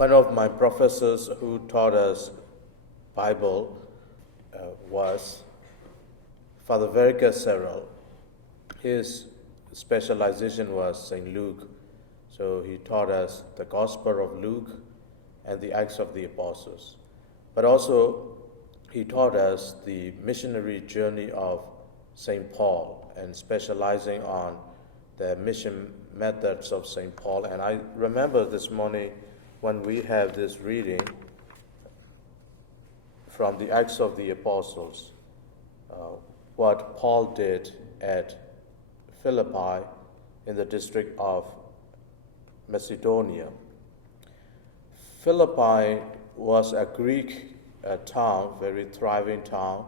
One of my professors who taught us Bible was Father Verica Serrell. His specialization was St. Luke. So he taught us the Gospel of Luke and the Acts of the Apostles. But also he taught us the missionary journey of St. Paul and specializing on the mission methods of St. Paul. And I remember this morning when we have this reading from the Acts of the Apostles, what Paul did at Philippi in the district of Macedonia. Philippi was a Greek town, very thriving town,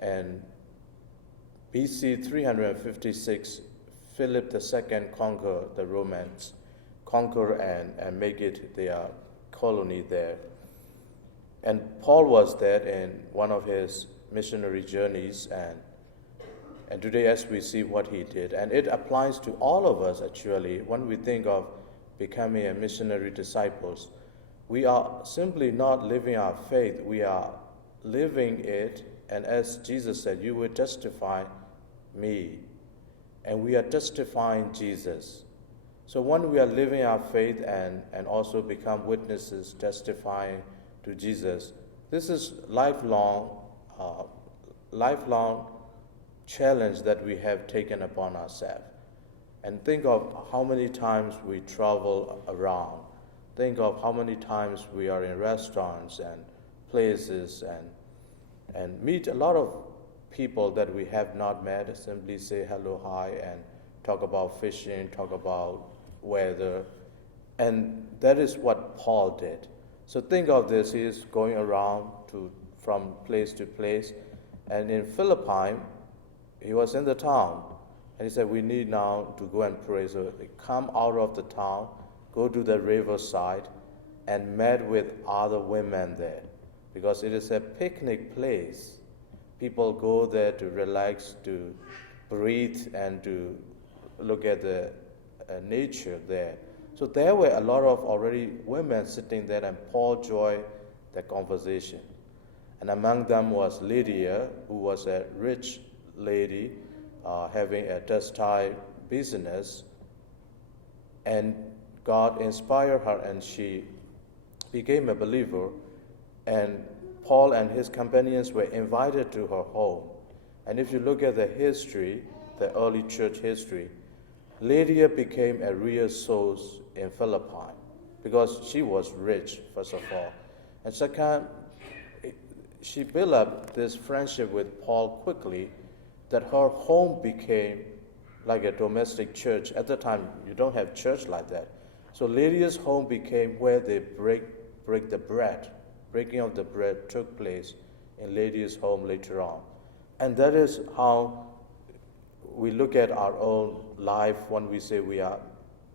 and BC 356, Philip II conquered the Romans, and make it their colony there. And Paul was there in one of his missionary journeys, and today as we see what he did, and it applies to all of us actually. When we think of becoming a missionary disciples, we are simply not living our faith, we are living it, and as Jesus said, you will testify me, and we are testifying Jesus. So when we are living our faith and also become witnesses testifying to Jesus, this is lifelong challenge that we have taken upon ourselves. And think of how many times we travel around. Think of how many times we are in restaurants and places and meet a lot of people that we have not met, simply say hello, hi, and talk about fishing, talk about weather. And that is what Paul did. So think of this, he is going around from place to place. And in Philippi, he was in the town. And he said, we need now to go and pray. So they come out of the town, go to the riverside, and met with other women there. Because it is a picnic place. People go there to relax, to breathe, and to look at the nature there. So there were a lot of already women sitting there, and Paul joined the conversation. And among them was Lydia, who was a rich lady having a textile business. And God inspired her, and she became a believer. And Paul and his companions were invited to her home. And if you look at the history, the early church history, Lydia became a real source in Philippi because she was rich, first of all. And second, she built up this friendship with Paul quickly that her home became like a domestic church. At the time, you don't have church like that. So Lydia's home became where they break the bread. Breaking of the bread took place in Lydia's home later on. And that is how we look at our own life when we say we are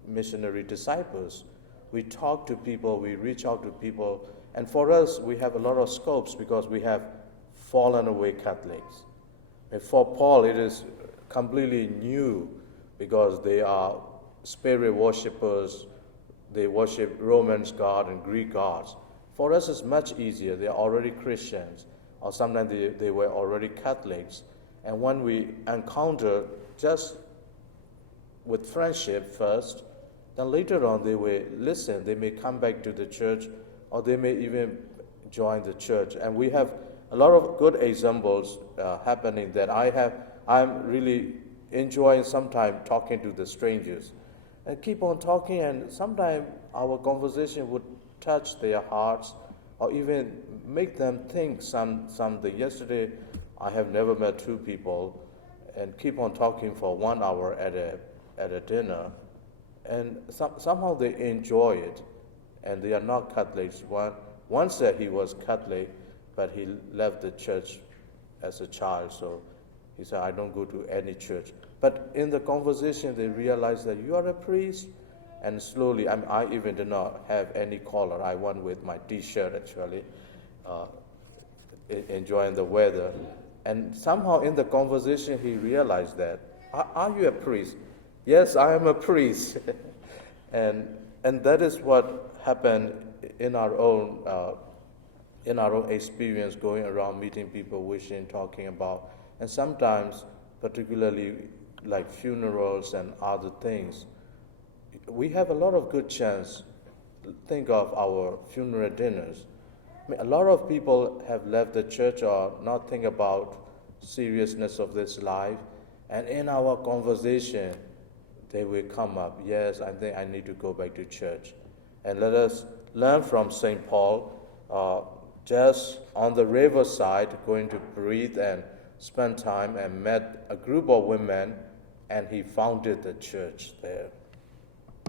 missionary disciples. We talk to people, we reach out to people, and for us, we have a lot of scopes because we have fallen away Catholics. And for Paul, it is completely new because they are spirit worshippers, they worship Roman gods and Greek gods. For us, it's much easier. They are already Christians, or sometimes they were already Catholics. And when we encounter just with friendship first, then later on they will listen. They may come back to the church, or they may even join the church. And we have a lot of good examples happening that I'm really enjoying sometimes talking to the strangers. And keep on talking, and sometimes our conversation would touch their hearts or even make them think something. Yesterday, I have never met two people and keep on talking for 1 hour at a dinner, and somehow they enjoy it, and they are not Catholics. One said he was Catholic, but he left the church as a child, so he said, I don't go to any church. But in the conversation, they realized that you are a priest, and slowly, I even did not have any collar. I went with my T-shirt, actually, enjoying the weather. And somehow in the conversation, he realized that, are you a priest? Yes, I am a priest. and that is what happened in our own experience, going around meeting people, wishing, talking about, and sometimes, particularly like funerals and other things, we have a lot of good chance. Think of our funeral dinners. I mean, a lot of people have left the church or not think about seriousness of this life, and in our conversation, they will come up. Yes, I think I need to go back to church, and let us learn from Saint Paul. Just on the riverside, going to breathe and spend time, and met a group of women, and he founded the church there.